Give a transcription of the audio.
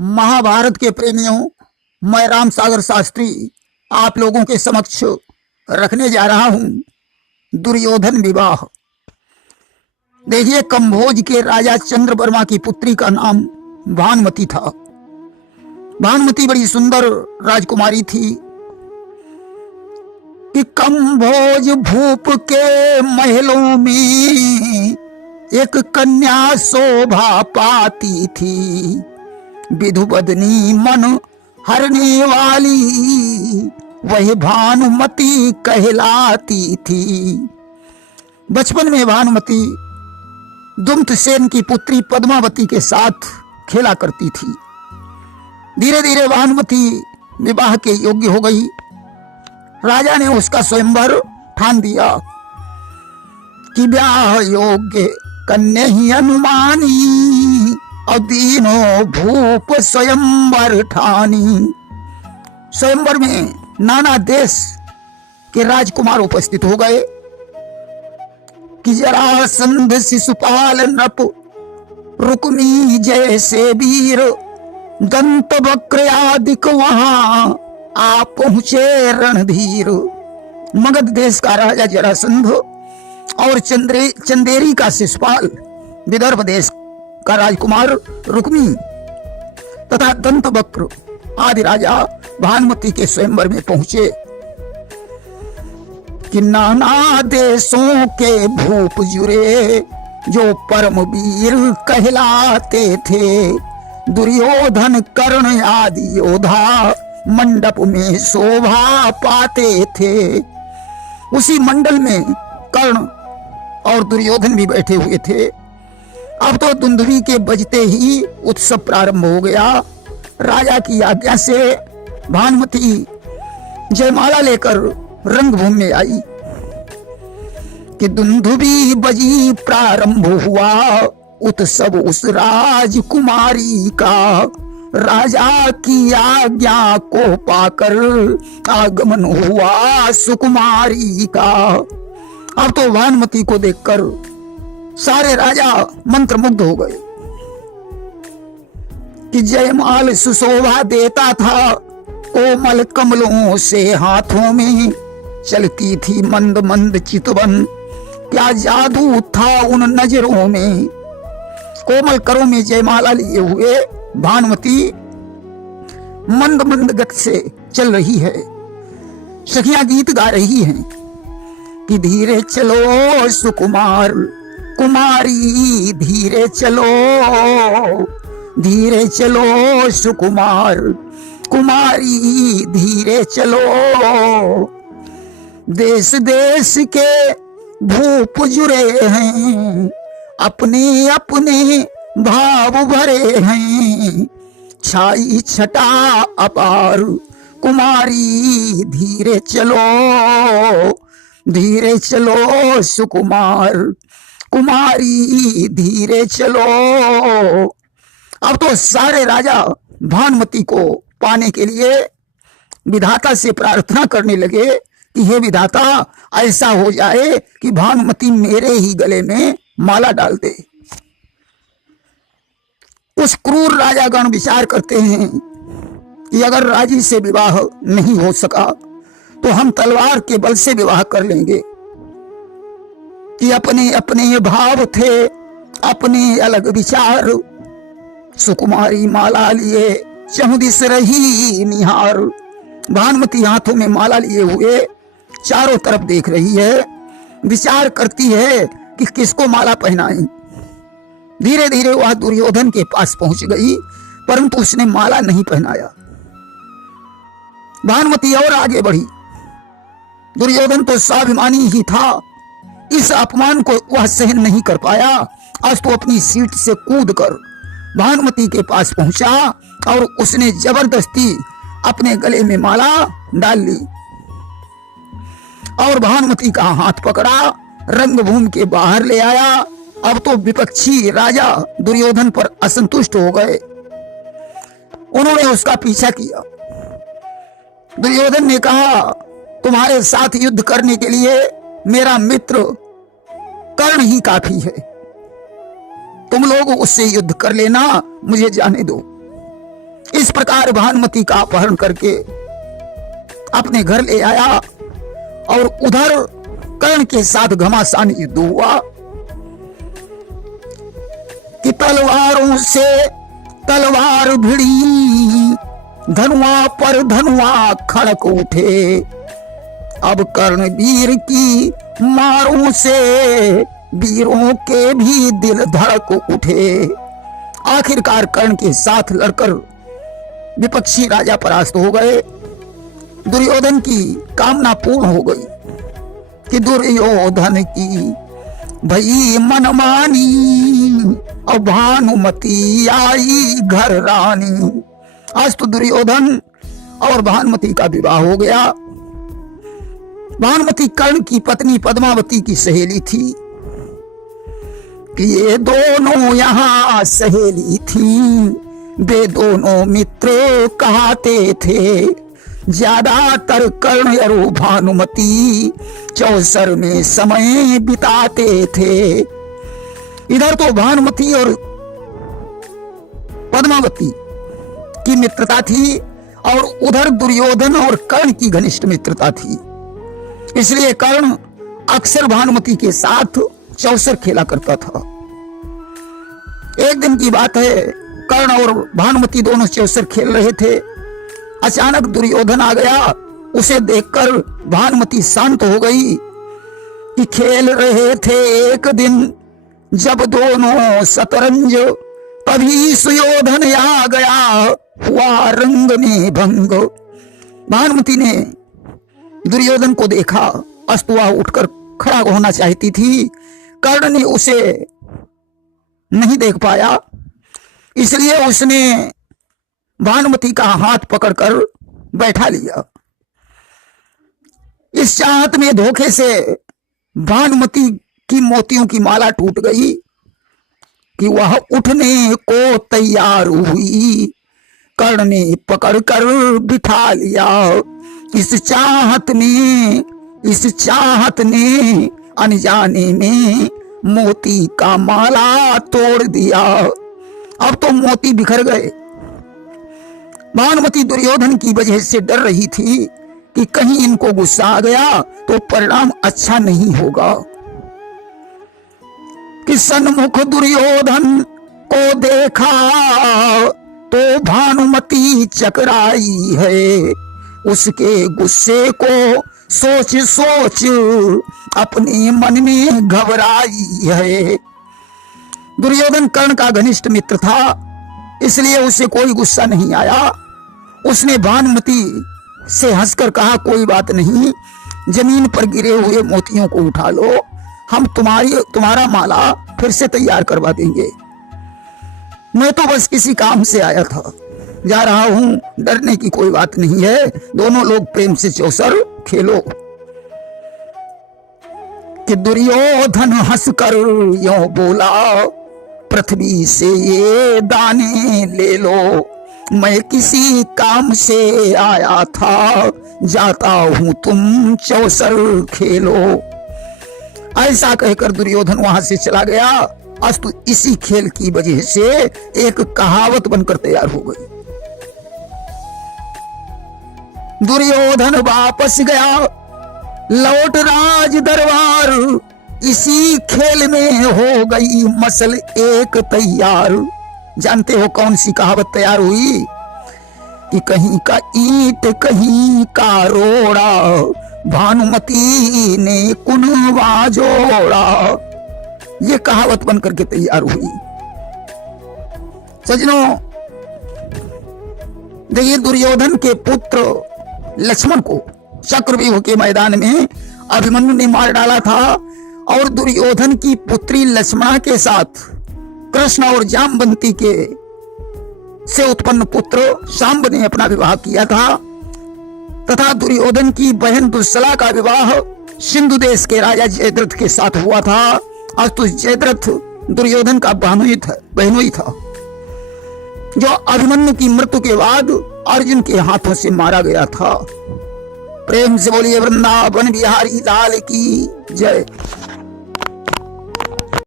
महाभारत के प्रेमियों, मैं राम सागर शास्त्री आप लोगों के समक्ष रखने जा रहा हूं दुर्योधन विवाह। देखिए, कंभोज के राजा चंद्रवर्मा की पुत्री का नाम भानुमति था। भानुमति बड़ी सुंदर राजकुमारी थी कि कंभोज भूप के महलों में एक कन्या शोभा पाती थी, विधुबदनी मन हरने वाली वही भानुमति कहलाती थी। बचपन में भानुमति दुम्तसेन की पुत्री पद्मावती के साथ खेला करती थी। धीरे धीरे भानुमति विवाह के योग्य हो गई। राजा ने उसका स्वयंवर ठान दिया कि ब्याह योग्य कन्या ही अनुमानी, और दीनों भूप स्वयंवर ठानी। स्वयंवर में नाना देश के राजकुमार उपस्थित हो गए कि जरासंध शिशुपाल नृप रुक्मी जैसे वीर दंत वक्र आदिक वहां आ पहुंचे रणधीर। मगध देश का राजा जरासंध और चंदेरी का शिशुपाल, विदर्भ देश का राजकुमार रुक्मी तथा दंत वक्र आदि राजा भानुमति के स्वयंवर में पहुंचे कि नाना देशों के भूप जुरे जो परम वीर कहलाते थे। दुर्योधन कर्ण आदि योद्धा मंडप में शोभा पाते थे। उसी मंडल में कर्ण और दुर्योधन भी बैठे हुए थे। अब तो दुंदुभी के बजते ही उत्सव प्रारंभ हो गया। राजा की आज्ञा से भानुमति जयमाला लेकर रंगभूमि में आई कि दुंदुभी बजी प्रारंभ हुआ उत्सव उस राजकुमारी का। राजा की आज्ञा को पाकर आगमन हुआ सुकुमारी का। अब तो भानुमति को देखकर सारे राजा मंत्रमुग्ध हो गए कि जयमाल सुशोभा देता था कोमल कमलों से हाथों में चलती थी मंद मंद चितवन। क्या जादू था उन नजरों में। कोमल करों में जयमाला लिए हुए भानुमति मंद मंद गति से चल रही है। सखियां गीत गा रही हैं कि धीरे चलो सुकुमार कुमारी, धीरे चलो सुकुमार कुमारी, धीरे चलो। देश देश के भूप जुरे हैं, अपने अपने भाव भरे हैं। छाई छटा अपार कुमारी, धीरे चलो सुकुमार कुमारी, धीरे चलो। अब तो सारे राजा भानुमति को पाने के लिए विधाता से प्रार्थना करने लगे कि हे विधाता, ऐसा हो जाए कि भानुमति मेरे ही गले में माला डाल दे। उस क्रूर राजागण विचार करते हैं कि अगर राजी से विवाह नहीं हो सका तो हम तलवार के बल से विवाह कर लेंगे। कि अपने अपने भाव थे, अपने अलग विचार। सुकुमारी माला लिए चहुदिस रही निहार। भानुमति हाथों में माला लिए हुए चारों तरफ देख रही है, विचार करती है कि किसको माला पहनाएं। धीरे धीरे वह दुर्योधन के पास पहुंच गई, परंतु उसने माला नहीं पहनाया। भानुमति और आगे बढ़ी। दुर्योधन तो स्वाभिमानी ही था, इस अपमान को वह सहन नहीं कर पाया। आज तो अपनी सीट से कूदकर भानुमति के पास पहुंचा और उसने जबरदस्ती अपने गले में माला डाल ली और भानुमति का हाथ पकड़ा, रंगभूमि के बाहर ले आया। अब तो विपक्षी राजा दुर्योधन पर असंतुष्ट हो गए। उन्होंने उसका पीछा किया। दुर्योधन ने कहा, तुम्हारे साथ युद्ध करने के लिए मेरा मित्र कर्ण ही काफी है। तुम लोग उससे युद्ध कर लेना, मुझे जाने दो। इस प्रकार भानुमति का अपहरण करके अपने घर ले आया और उधर कर्ण के साथ घमासान युद्ध हुआ कि तलवारों से तलवार भिड़ी, धनुआ पर धनुआ खड़क उठे। अब कर्ण वीर की मारों से वीरों के भी दिल धड़क उठे। आखिरकार कर्ण के साथ लड़कर विपक्षी राजा परास्त हो गए। दुर्योधन की कामना पूर्ण हो गई कि दुर्योधन की भई मनमानी और भानुमति आई घर रानी। आज तो दुर्योधन और भानुमति का विवाह हो गया। भानुमति कर्ण की पत्नी पद्मावती की सहेली थी कि ये दोनों यहाँ सहेली थी, वे दोनों मित्र कहते थे। ज्यादातर कर्ण और भानुमति चौसर में समय बिताते थे। इधर तो भानुमति और पद्मावती की मित्रता थी और उधर दुर्योधन और कर्ण की घनिष्ठ मित्रता थी। इसलिए कर्ण अक्सर भानुमति के साथ चौसर खेला करता था। एक दिन की बात है, कर्ण और भानुमति दोनों चौसर खेल रहे थे। अचानक दुर्योधन आ गया। उसे देखकर भानुमति शांत हो गई कि खेल रहे थे एक दिन जब दोनों शतरंज, तभी सुयोधन आ गया, हुआ रंग में भंग। भानुमति ने दुर्योधन को देखा, अस्तुआ उठकर खड़ा होना चाहती थी। कर्ण ने उसे नहीं देख पाया, इसलिए उसने भानुमति का हाथ पकड़कर बैठा लिया। इस चाहत में धोखे से भानुमति की मोतियों की माला टूट गई कि वह उठने को तैयार हुई। कर्ण ने पकड़कर बिठा लिया। इस चाहत ने अनजाने में मोती का माला तोड़ दिया। अब तो मोती बिखर गए। भानुमति दुर्योधन की वजह से डर रही थी कि कहीं इनको गुस्सा आ गया तो परिणाम अच्छा नहीं होगा। कि सन्मुख दुर्योधन को देखा तो भानुमति चकराई है। उसके गुस्से को सोच सोच अपने मन में घबराई है। दुर्योधन कर्ण का घनिष्ठ मित्र था, इसलिए उसे कोई गुस्सा नहीं आया। उसने भानुमति से हंसकर कहा, कोई बात नहीं, जमीन पर गिरे हुए मोतियों को उठा लो, हम तुम्हारा माला फिर से तैयार करवा देंगे। मैं तो बस किसी काम से आया था, जा रहा हूं, डरने की कोई बात नहीं है। दोनों लोग प्रेम से चौसर खेलो। कि दुर्योधन हंसकर यूं बोला, पृथ्वी से ये दाने ले लो, मैं किसी काम से आया था, जाता हूं तुम चौसर खेलो। ऐसा कहकर दुर्योधन वहां से चला गया। अस्तु इसी खेल की वजह से एक कहावत बनकर तैयार हो गई। दुर्योधन वापस गया, लौट राज दरबार, इसी खेल में हो गई मसल एक तैयार। जानते हो कौन सी कहावत तैयार हुई? कि कहीं का ईंट कहीं का रोड़ा, भानुमति ने कुनवा जोड़ा। ये कहावत बनकर के तैयार हुई। सज्जनों, देखिए, दुर्योधन के पुत्र लक्ष्मण को चक्रव्यूह के मैदान में अभिमन्यु ने मार डाला था और दुर्योधन की पुत्री लक्ष्मणा के साथ कृष्ण और जामवंती के से उत्पन्न पुत्र शांब ने अपना विवाह किया था तथा दुर्योधन की बहन दुस्सला का विवाह सिंधु देश के राजा जयद्रथ के साथ हुआ था। आज तो जयद्रथ दुर्योधन का बहनोई था, जो अभिमन्यु की मृत्यु के बाद अर्जुन के हाथों से मारा गया था। प्रेम से बोलिए वृंदावन बिहारी लाल की जय।